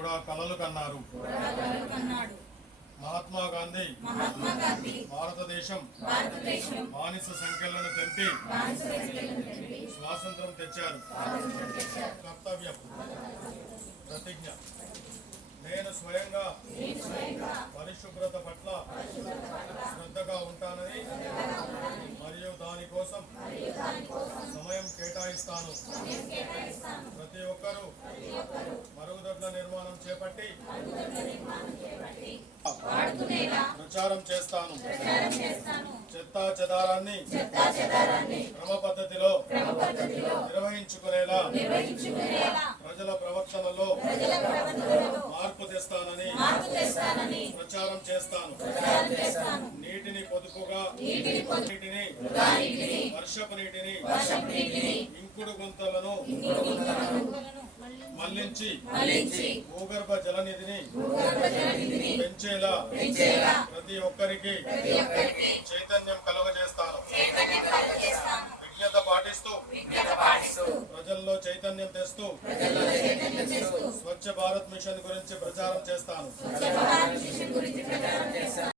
కూడా కలలు కన్నారు. మహాత్మా గాంధీ భారతదేశం మానిస సంఖ్యలను తెంపి స్వాతంత్రం తెచ్చారు. కర్తవ్యం ప్రతిజ్ఞ. నేను స్వయంగా పరిశుభ్రత పట్ల శ్రద్ధగా ఉంటానని మరియు దానికోసం సమయం కేటాయిస్తాను. చేపట్టి ప్రచారం చేస్తాను. చెత్తా చెదారాన్ని క్రమ పద్ధతిలో నిర్వహించుకునేలా ప్రజల ప్రవర్తనలో మార్పు తెస్తానని ప్రచారం చేస్తాను. నీటిని పొదుపుగా నీటిని వర్షపు నీటిని ఇంకుడు గుంతలను మళ్ళించి మళ్ళించి భూగర్భ జలనిధిని భూగర్భ జలనిధిని పెంచేలా పెంచేలా ప్రతి ఒక్కరికి ప్రతి ఒక్కరికి చైతన్యం కలుగజేస్తాను. విజ్ఞత పాటిస్తూ విజ్ఞత పాటిస్తూ ప్రజల్లో చైతన్యం తెస్తూ ప్రజల్లో చైతన్యం చేస్తూ స్వచ్ఛ భారత్ మిషన్ గురించి ప్రచారం చేస్తాను. స్వచ్ఛ భారత్ మిషన్ గురించి ప్రచారం చేస్తాను.